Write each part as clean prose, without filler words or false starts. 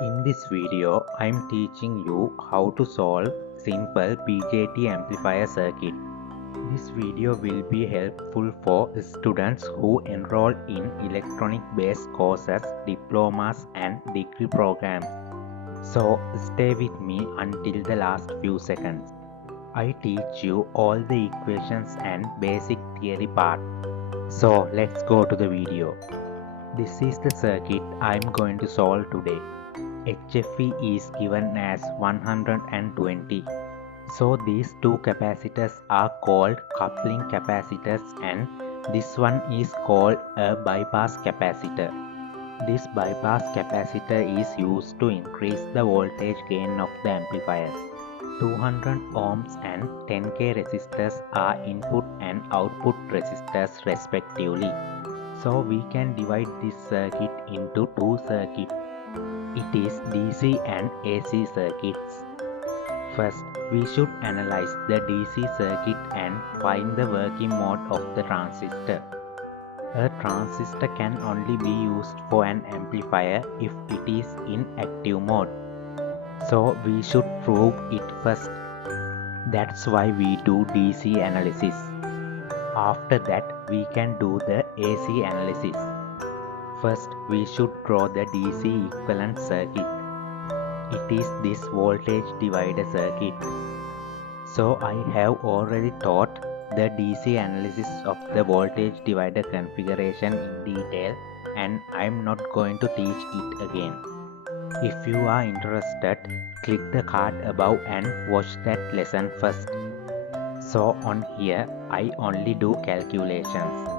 In this video, I am teaching you how to solve simple BJT amplifier circuit. This video will be helpful for students who enroll in electronic based courses, diplomas and degree programs. So stay with me until the last few seconds. I teach you all the equations and basic theory part. So let's go to the video. This is the circuit I am going to solve today. HFE is given as 120. So these two capacitors are called coupling capacitors and this one is called a bypass capacitor. This bypass capacitor is used to increase the voltage gain of the amplifier. 200 ohms and 10k resistors are input and output resistors respectively. So we can divide this circuit into two circuits. It is DC and AC circuits. First, we should analyze the DC circuit and find the working mode of the transistor. A transistor can only be used for an amplifier if it is in active mode. So we should prove it first. That's why we do DC analysis. After that, we can do the AC analysis. First, we should draw the DC equivalent circuit. It is this voltage divider circuit. So I have already taught the DC analysis of the voltage divider configuration in detail and I am not going to teach it again. If you are interested, click the card above and watch that lesson first. So on here, I only do calculations.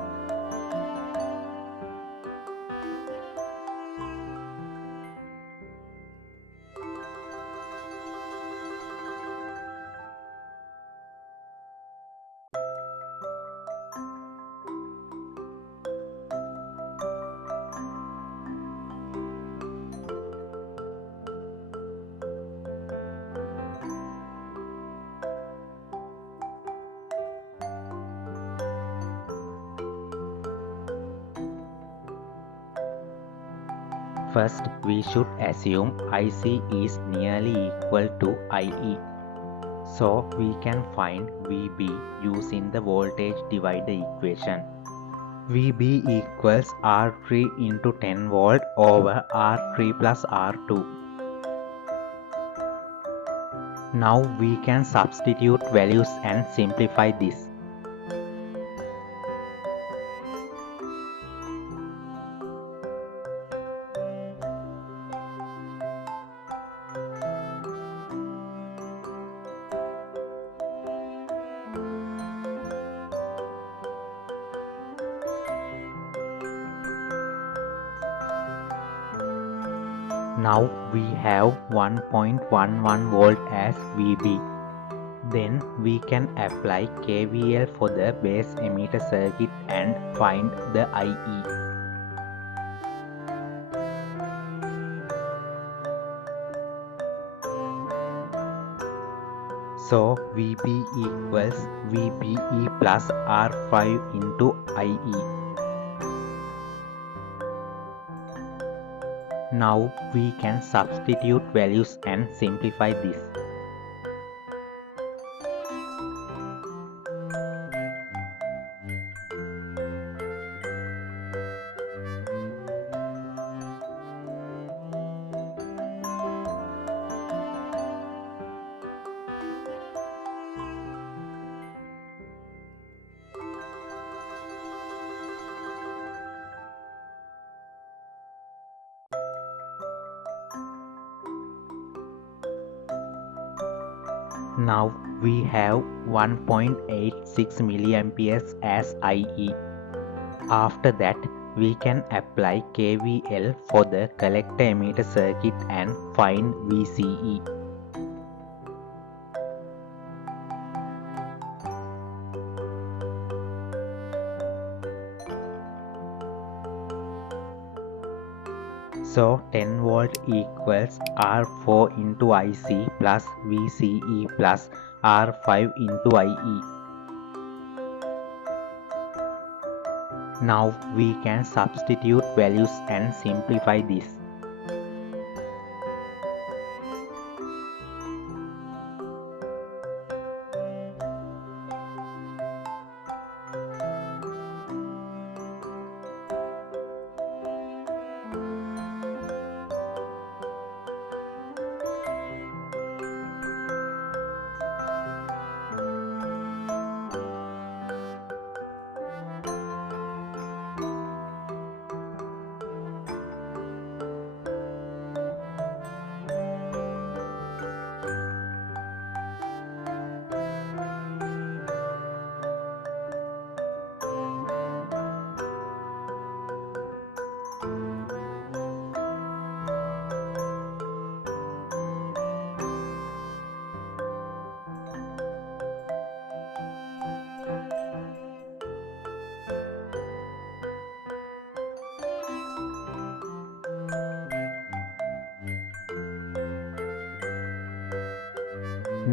First, we should assume IC is nearly equal to IE. So we can find VB using the voltage divider equation. VB equals R3 into 10 volt over R3 plus R2. Now we can substitute values and simplify this. Now we have 1.11 volt as VB. Then we can apply KVL for the base emitter circuit and find the IE. So VB equals VBE plus R5 into IE. Now we can substitute values and simplify this. Now we have 1.86 milliamperes as IE. After that, we can apply KVL for the collector emitter circuit and find VCE. So 10 volt equals R4 into IC plus VCE plus R5 into IE. Now we can substitute values and simplify this.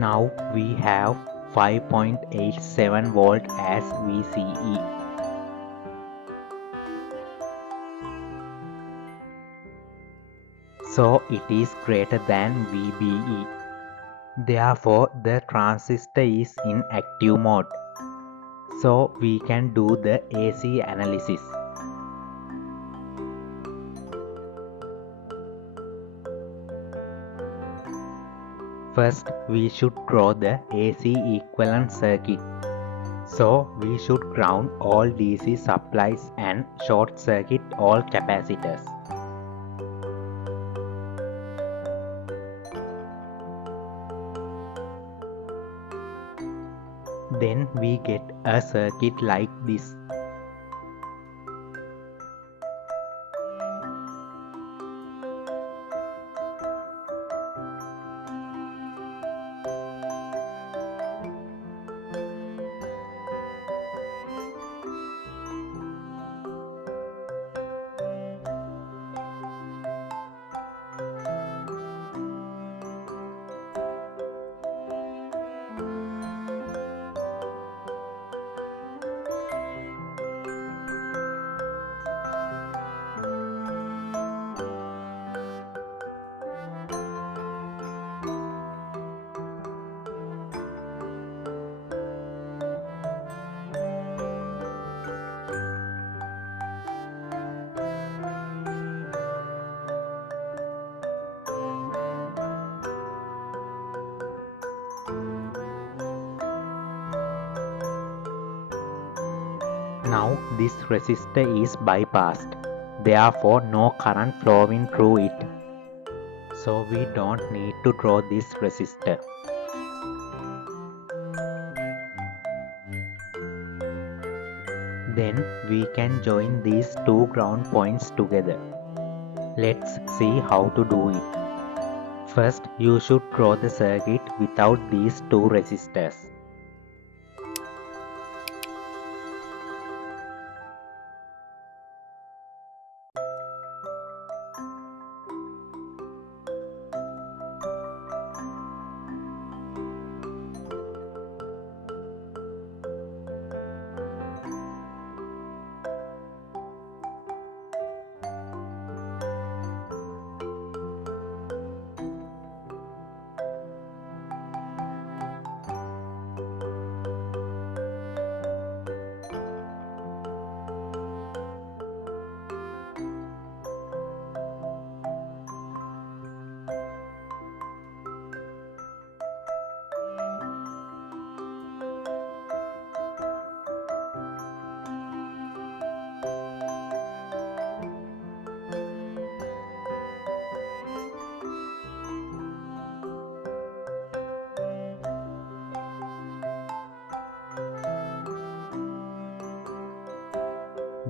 Now we have 5.87 volt as VCE. So it is greater than VBE. Therefore, the transistor is in active mode. So we can do the AC analysis. First, we should draw the AC equivalent circuit. So we should ground all DC supplies and short circuit all capacitors. Then we get a circuit like this. Now this resistor is bypassed, therefore no current flowing through it. So we don't need to draw this resistor. Then we can join these two ground points together. Let's see how to do it. First, you should draw the circuit without these two resistors.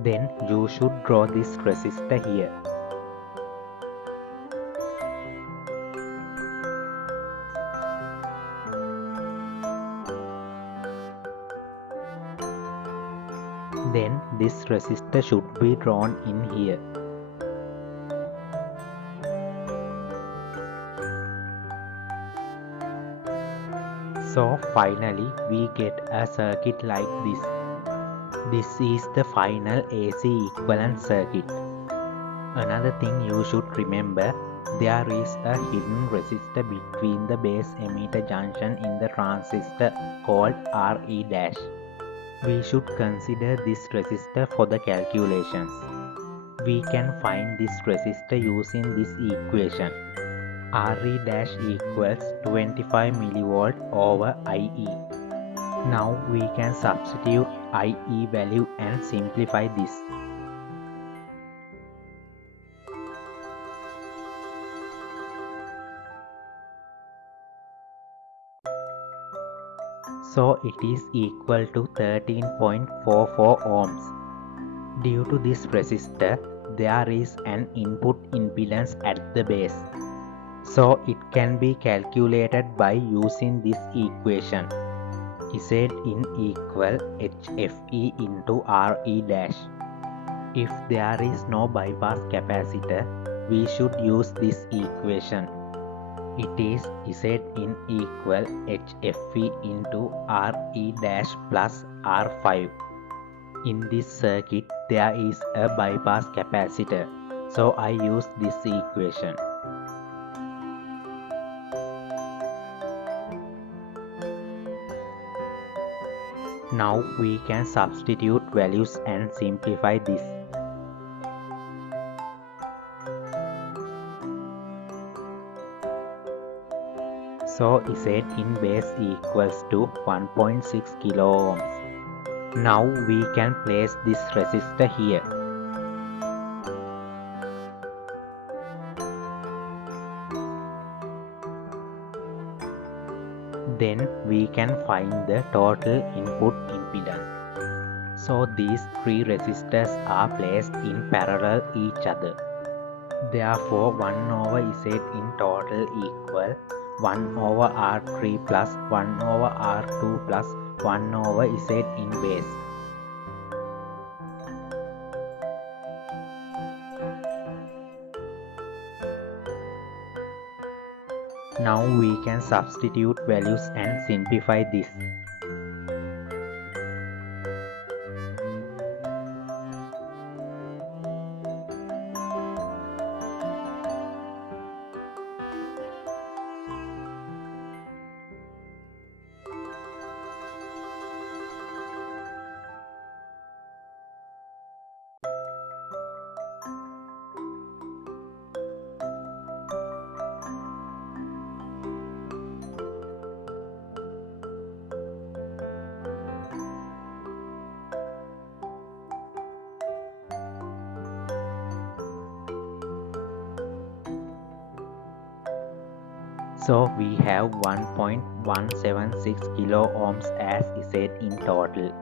Then you should draw this resistor here. Then this resistor should be drawn in here. So finally we get a circuit like this. This is the final AC equivalent circuit. Another thing you should remember, there is a hidden resistor between the base-emitter junction in the transistor called Re-. We should consider this resistor for the calculations. We can find this resistor using this equation. Re- equals 25 mV over IE. Now we can substitute IE value and simplify this. So it is equal to 13.44 ohms. Due to this resistor, there is an input impedance at the base. So it can be calculated by using this equation. Z in equal HFE into Re-. If there is no bypass capacitor, we should use this equation. It is Z in equal HFE into RE dash plus R5. In this circuit, there is a bypass capacitor, so I use this equation. Now we can substitute values and simplify this. So Z in base equals to 1.6 kilo ohms. Now we can place this resistor here. Then we can find the total input impedance. So these three resistors are placed in parallel each other. Therefore 1 over Z in total equal 1 over R3 plus 1 over R2 plus 1 over Z in base. Now we can substitute values and simplify this. So we have 1.176 kilo ohms as Z in total.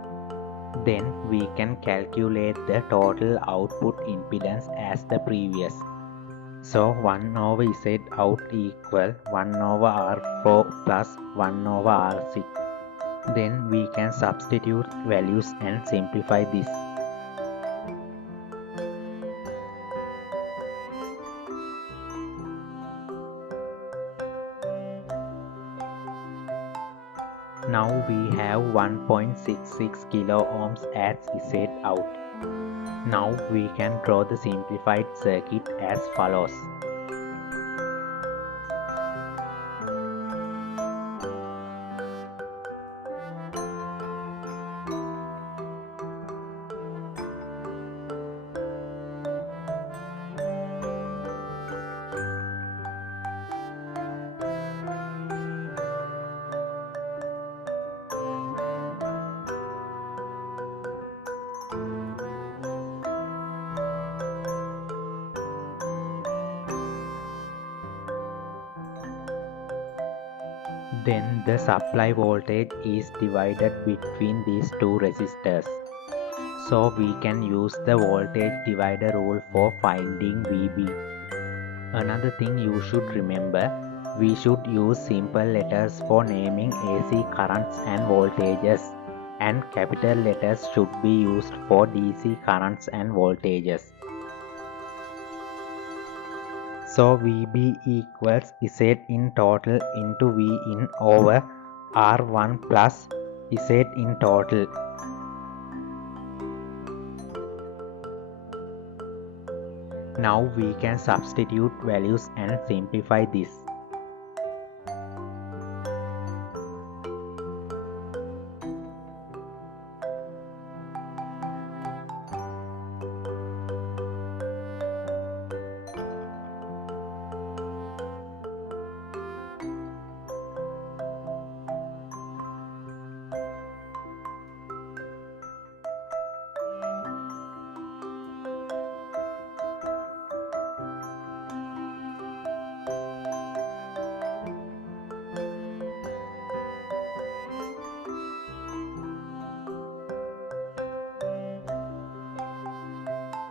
Then we can calculate the total output impedance as the previous. So 1 over Z out equal 1 over R4 plus 1 over R6. Then we can substitute values and simplify this. Now we have 1.66 kilo ohms as Z out. Now we can draw the simplified circuit as follows. Then the supply voltage is divided between these two resistors. So we can use the voltage divider rule for finding VB. Another thing you should remember, we should use simple letters for naming AC currents and voltages, and capital letters should be used for DC currents and voltages. So VB equals Z in total into V in over R1 plus Z in total. Now we can substitute values and simplify this.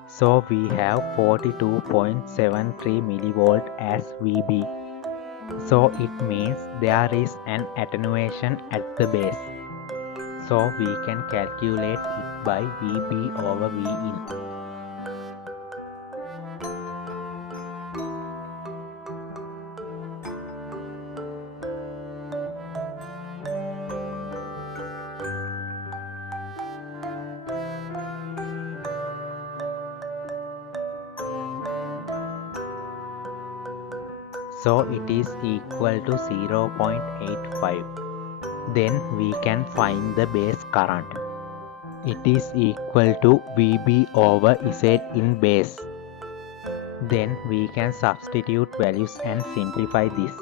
So we have 42.73 millivolt as VB. So it means there is an attenuation at the base. So we can calculate it by VB over Vin. So it is equal to 0.85. Then we can find the base current. It is equal to VB over Z in base. Then we can substitute values and simplify this.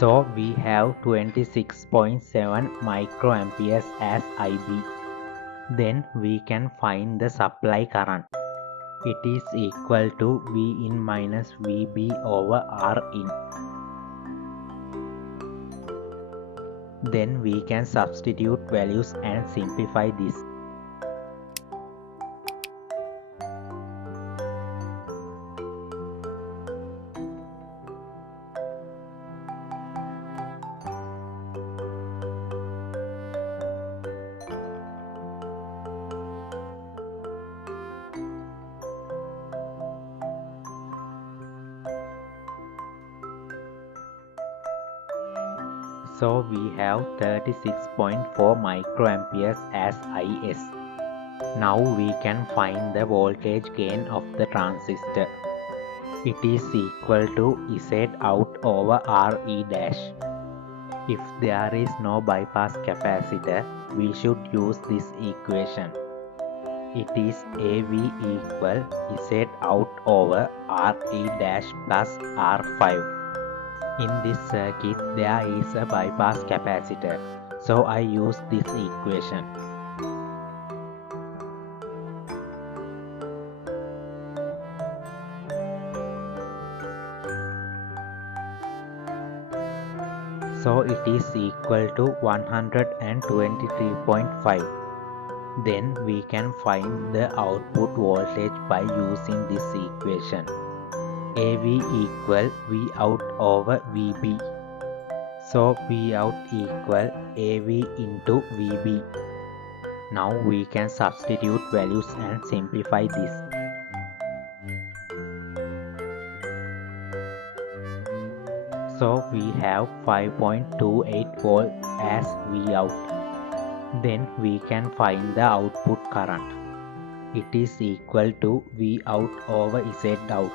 So we have 26.7 microamperes as IB. Then we can find the supply current. It is equal to V in minus VB over R in. Then we can substitute values and simplify this. So we have 36.4 microamperes as IS. Now we can find the voltage gain of the transistor. It is equal to Z out over RE dash. If there is no bypass capacitor, we should use this equation. It is AV equal Z out over RE dash plus R5. In this circuit, there is a bypass capacitor, so I use this equation. So it is equal to 123.5. Then we can find the output voltage by using this equation. AV equal V out over VB. So V out equal AV into VB. Now we can substitute values and simplify this. So we have 5.28 volt as V out. Then we can find the output current. It is equal to V out over Z out.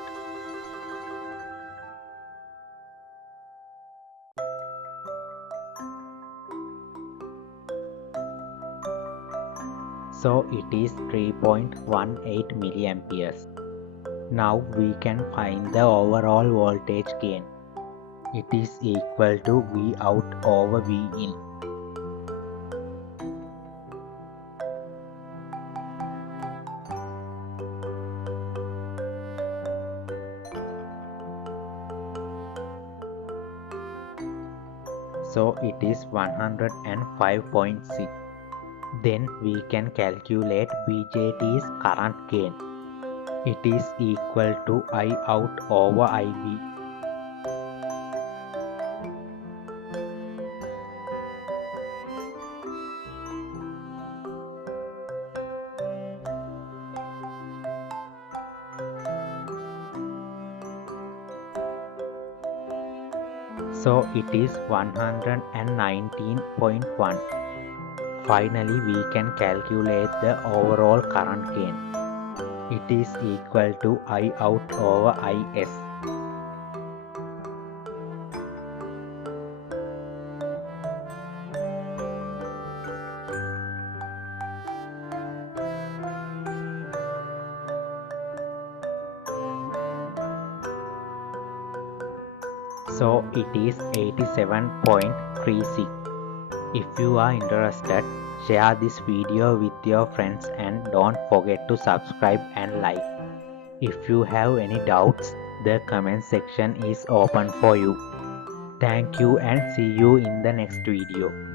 So it is 3.18 milliamperes. Now we can find the overall voltage gain. It is equal to V out over V in. So it is 105.6. Then we can calculate BJT's current gain. It is equal to I out over IB. So it is 119.1. Finally, we can calculate the overall current gain. It is equal to I out over IS. So it is 87.36. If you are interested, share this video with your friends and don't forget to subscribe and like. If you have any doubts, the comment section is open for you. Thank you and see you in the next video.